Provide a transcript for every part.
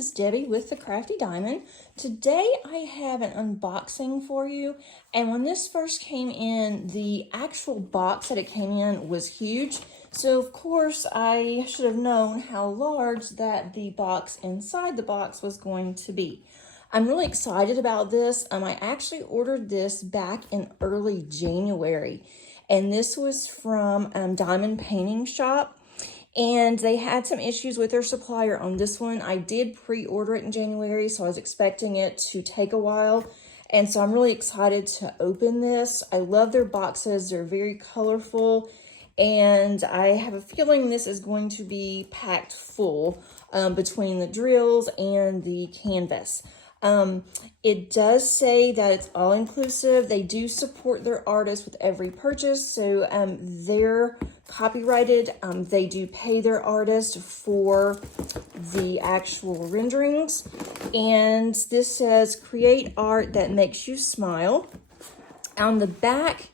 is Debbie with the Crafty Diamond. Today I have an unboxing for you, and when this first came in, the actual box that it came in was huge. So of course I should have known how large that the box inside the box was going to be. I'm really excited about this. I actually ordered this back in early January, and this was from Diamond Painting Shop. And they had some issues with their supplier on this one. I did pre-order it in January, so I was expecting it to take a while. And so I'm really excited to open this. I love their boxes. They're very colorful. And I have a feeling this is going to be packed full between the drills and the canvas. It does say that it's all inclusive. They do support their artists with every purchase. So they're copyrighted. They do pay their artist for the actual renderings. And this says, create art that makes you smile. On the back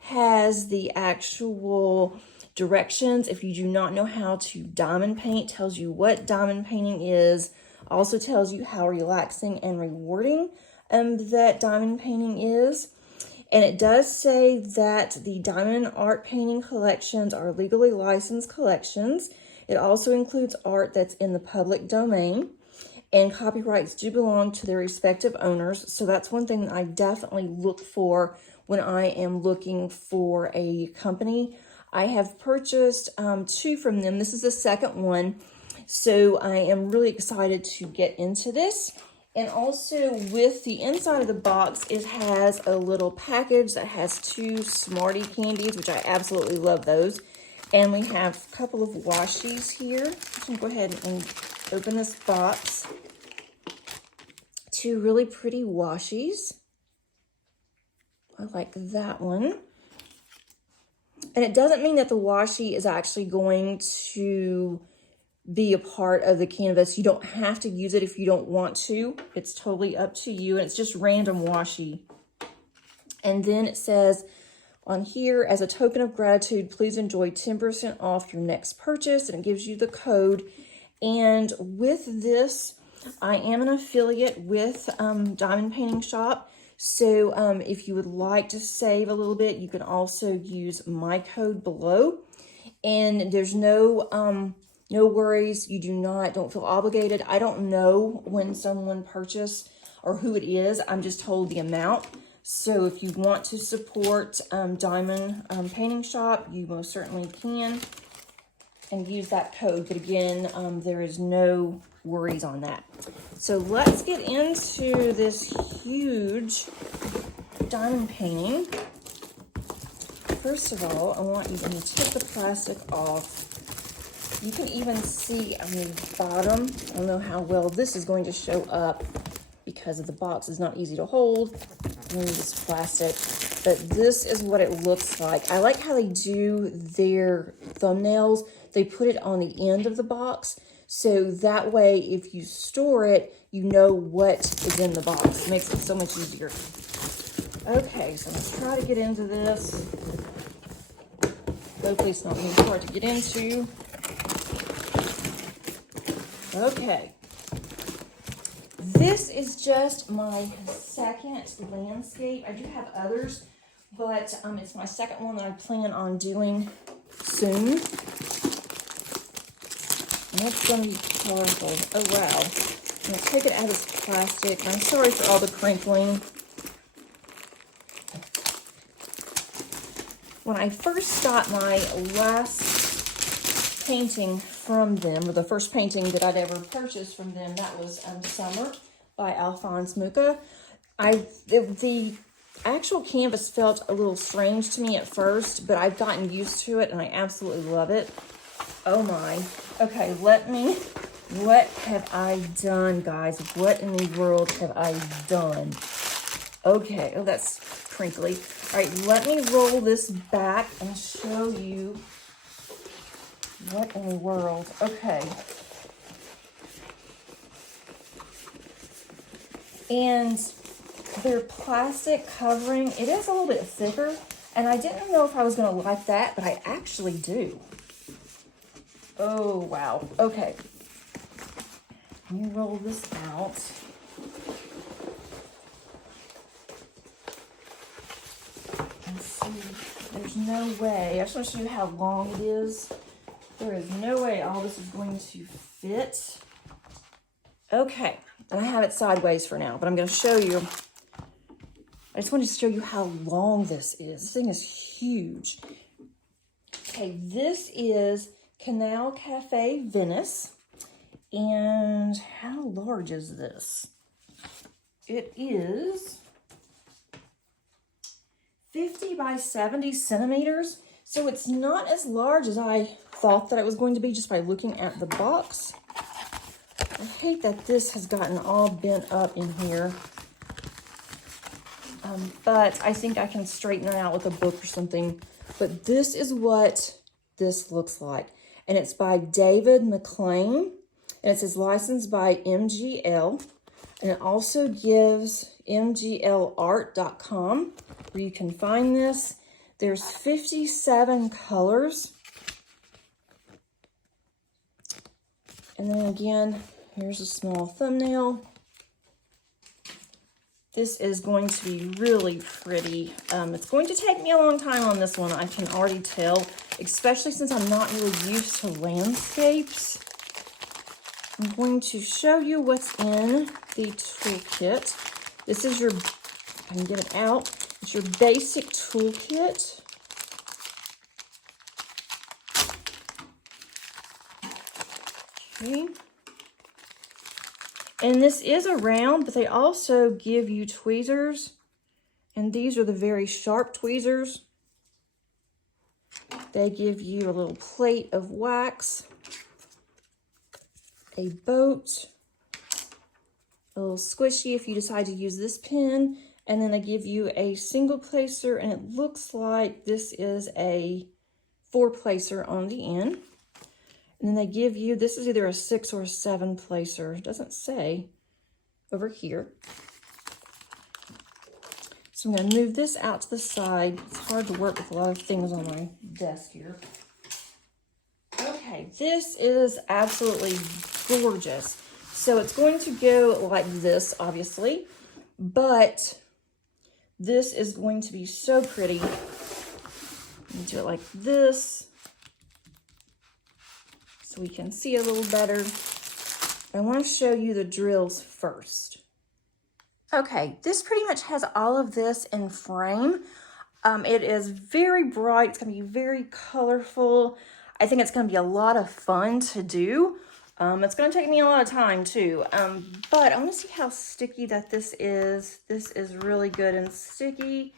has the actual directions. If you do not know how to diamond paint, tells you what diamond painting is. Also tells you how relaxing and rewarding that diamond painting is. And it does say that the diamond art painting collections are legally licensed collections. It also includes art that's in the public domain, and copyrights do belong to their respective owners. So that's one thing that I definitely look for when I am looking for a company. I have purchased two from them. This is the second one. So I am really excited to get into this. And also with the inside of the box, it has a little package that has two Smartie candies, which I absolutely love those. And we have a couple of washies here. I'm going to go ahead and open this box. Two really pretty washies. I like that one. And it doesn't mean that the washi is actually going to be a part of the canvas. You don't have to use it if you don't want to. It's totally up to you, and it's just random washi. And then it says on here, as a token of gratitude, please enjoy 10% off your next purchase, and it gives you the code. And with this, I am an affiliate with Diamond Painting Shop. So if you would like to save a little bit, you can also use my code below. And there's no worries. You don't feel obligated. I don't know when someone purchased or who it is. I'm just told the amount. So if you want to support Diamond Painting Shop, you most certainly can and use that code. But again, there is no worries on that. So let's get into this huge diamond painting. First of all, I want you to take the plastic off. You can even see on the bottom, I don't know how well this is going to show up because of the box is not easy to hold. This plastic, but this is what it looks like. I like how they do their thumbnails. They put it on the end of the box, so that way if you store it, you know what is in the box. It makes it so much easier. Okay, so let's try to get into this. Hopefully it's not really hard to get into. Okay, this is just my second landscape. I do have others, but it's my second one that I plan on doing soon. And it's going to be colorful. Oh, wow. I'm going to take it out of this plastic. I'm sorry for all the crinkling. When I first got my last painting from them, or the first painting that I'd ever purchased from them, that was Summer by Alphonse Mucha. The actual canvas felt a little strange to me at first, but I've gotten used to it and I absolutely love it. Oh my. Okay, what have I done, guys? What in the world have I done? Okay, oh, that's crinkly. All right, let me roll this back and show you what in the world. Okay. And their plastic covering, it is a little bit thicker, and I didn't know if I was going to like that, but I actually do. Oh, wow. Okay. Let me roll this out. And see, there's no way. I just want to show you how long it is. There is no way all this is going to fit. Okay, and I have it sideways for now, but I'm going to show you. I just wanted to show you how long this is. This thing is huge. Okay, this is Canal Cafe Venice. And how large is this? It is 50 by 70 centimeters. So it's not as large as I thought that it was going to be just by looking at the box. I hate that this has gotten all bent up in here. But I think I can straighten it out with a book or something. But this is what this looks like. And it's by David McLean. And it says licensed by MGL. And it also gives mglart.com where you can find this. There's 57 colors. And then again, here's a small thumbnail. This is going to be really pretty. It's going to take me a long time on this one, I can already tell, especially since I'm not really used to landscapes. I'm going to show you what's in the toolkit. This is your, if I can get it out, it's your basic toolkit. Okay. And this is a round, but they also give you tweezers. And these are the very sharp tweezers. They give you a little plate of wax, a boat, a little squishy if you decide to use this pen, and then they give you a single placer, and it looks like this is a 4-placer on the end. And then they give you, this is either a 6 or a 7 placer. It doesn't say over here. So I'm going to move this out to the side. It's hard to work with a lot of things on my desk here. Okay, this is absolutely gorgeous. So it's going to go like this, obviously, but this is going to be so pretty. Let me do it like this, so we can see a little better. I want to show you the drills first. Okay, this pretty much has all of this in frame. It is very bright. It's going to be very colorful. I think it's going to be a lot of fun to do. It's going to take me a lot of time too. But I want to see how sticky that this is. This is really good and sticky.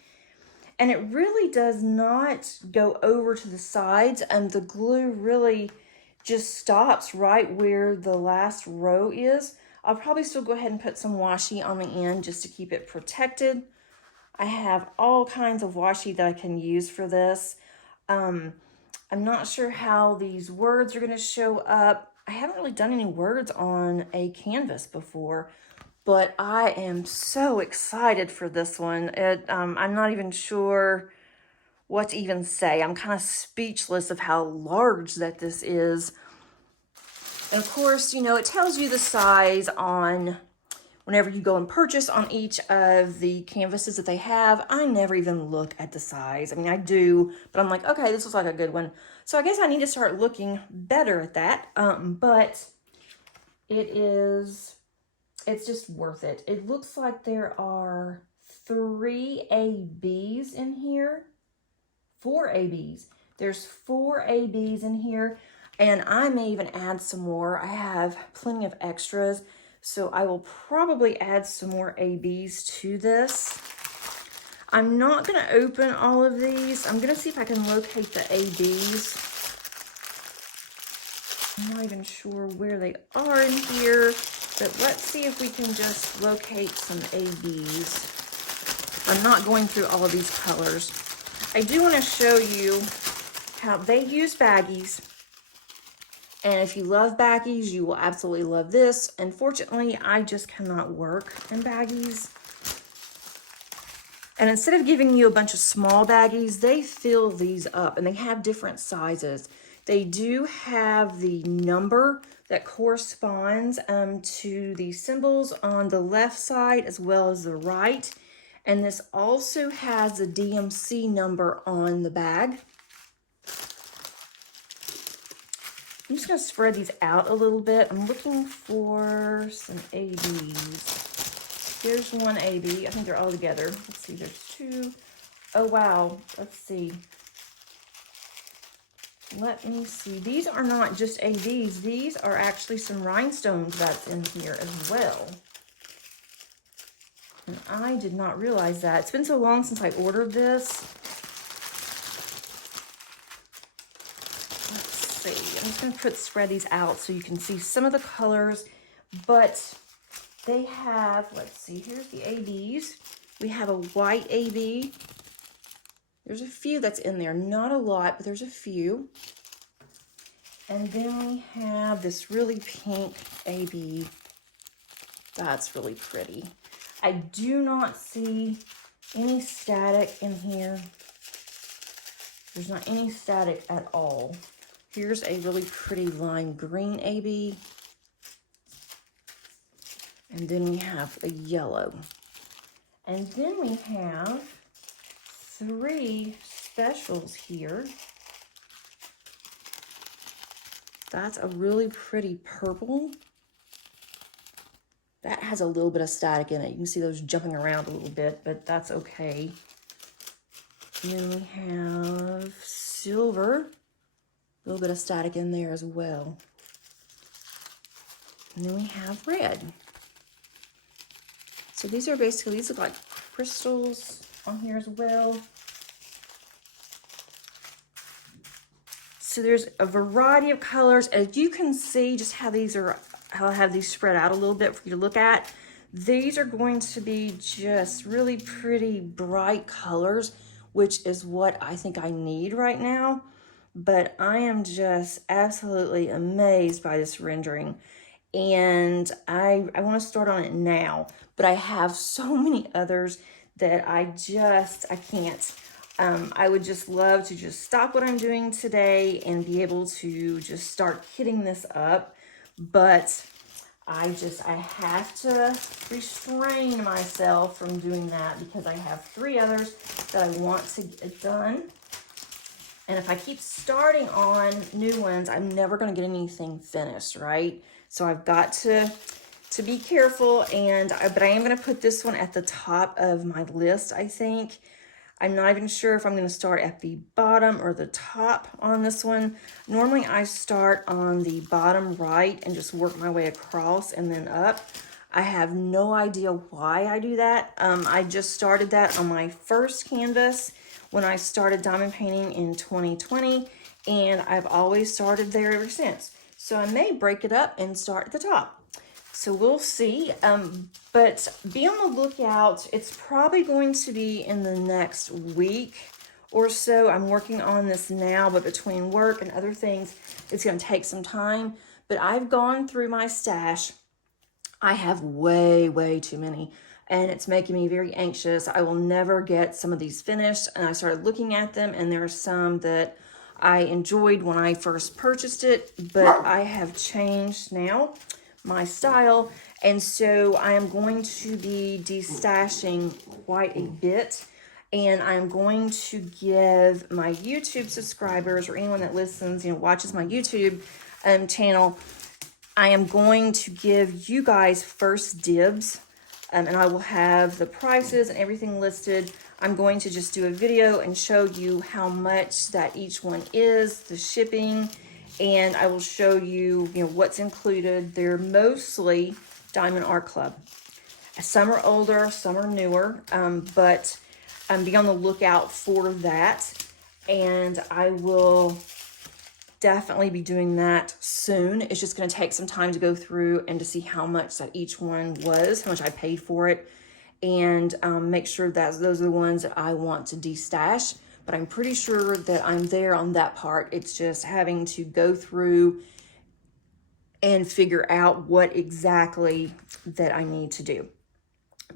And it really does not go over to the sides. And the glue really just stops right where the last row is. I'll probably still go ahead and put some washi on the end just to keep it protected. I have all kinds of washi that I can use for this. I'm not sure how these words are going to show up. I haven't really done any words on a canvas before, but I am so excited for this one. I'm not even sure what to even say. I'm kind of speechless of how large that this is. And of course, you know, it tells you the size on whenever you go and purchase on each of the canvases that they have. I never even look at the size. I mean, I do, but I'm like, okay, this looks like a good one. So I guess I need to start looking better at that. But it's just worth it. It looks like there are 3 ABs in here. 4 ABs. There's 4 ABs in here. And I may even add some more. I have plenty of extras. So I will probably add some more ABs to this. I'm not going to open all of these. I'm going to see if I can locate the ABs. I'm not even sure where they are in here. But let's see if we can just locate some ABs. I'm not going through all of these colors. I do want to show you how they use baggies. And if you love baggies, you will absolutely love this. Unfortunately, I just cannot work in baggies. And instead of giving you a bunch of small baggies, they fill these up. And they have different sizes They do have the number that corresponds to the symbols on the left side as well as the right. And this also has the DMC number on the bag. I'm just going to spread these out a little bit. I'm looking for some ABs. Here's one AB. I think they're all together. Let's see, there's two. Oh, wow. Let's see. Let me see. These are not just ABs. These are actually some rhinestones that's in here as well. And I did not realize that. It's been so long since I ordered this. Let's see. I'm just going to spread these out so you can see some of the colors. But they have, let's see, here's the ABs. We have a white AB. There's a few that's in there. Not a lot, but there's a few. And then we have this really pink AB. That's really pretty. I do not see any static in here. There's not any static at all. Here's a really pretty lime green AB. And then we have a yellow. And then we have 3 specials here. That's a really pretty purple. That has a little bit of static in it. You can see those jumping around a little bit, but that's okay. And then we have silver. A little bit of static in there as well. And then we have red. So these are basically, these look like crystals on here as well. So there's a variety of colors. As you can see just how these are, how I have these spread out a little bit for you to look at. These are going to be just really pretty bright colors, which is what I think I need right now. But I am just absolutely amazed by this rendering. And I want to start on it now, but I have so many others that I can't. I would just love to just stop what I'm doing today and be able to just start kitting this up. But I have to restrain myself from doing that because I have 3 others that I want to get done. And if I keep starting on new ones, I'm never going to get anything finished, right? So I've got to be careful, but I am going to put this one at the top of my list, I think. I'm not even sure if I'm going to start at the bottom or the top on this one. Normally I start on the bottom right and just work my way across and then up. I have no idea why I do that. I just started that on my first canvas when I started diamond painting in 2020, and I've always started there ever since. So I may break it up and start at the top. So we'll see, but be on the lookout. It's probably going to be in the next week or so. I'm working on this now, but between work and other things, it's going to take some time. But I've gone through my stash. I have way too many, and it's making me very anxious. I will never get some of these finished, and I started looking at them, and there are some that I enjoyed when I first purchased it, but I have changed now my style, and so I am going to be destashing quite a bit, and I'm going to give my YouTube subscribers or anyone that listens, watches my YouTube channel, I am going to give you guys first dibs, and I will have the prices and everything listed. I'm going to just do a video and show you how much that each one is, the shipping, and I will show you, what's included. They're mostly Diamond Art Club. Some are older, some are newer, but be on the lookout for that. And I will definitely be doing that soon. It's just going to take some time to go through and to see how much that each one was, how much I paid for it, and make sure that those are the ones that I want to destash. But I'm pretty sure that I'm there on that part. It's just having to go through and figure out what exactly that I need to do.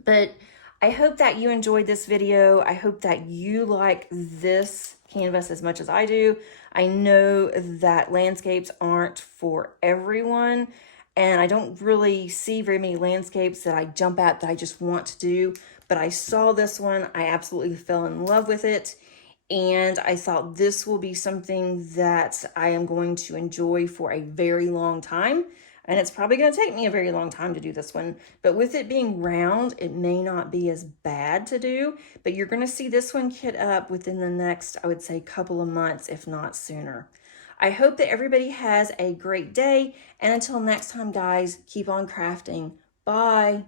But I hope that you enjoyed this video. I hope that you like this canvas as much as I do. I know that landscapes aren't for everyone, and I don't really see very many landscapes that I jump at that I just want to do, but I saw this one, I absolutely fell in love with it, and I thought this will be something that I am going to enjoy for a very long time. And it's probably going to take me a very long time to do this one, but with it being round, it may not be as bad to do, but you're going to see this one kit up within the next, I would say, couple of months, if not sooner. I hope that everybody has a great day, and until next time, guys, keep on crafting. Bye.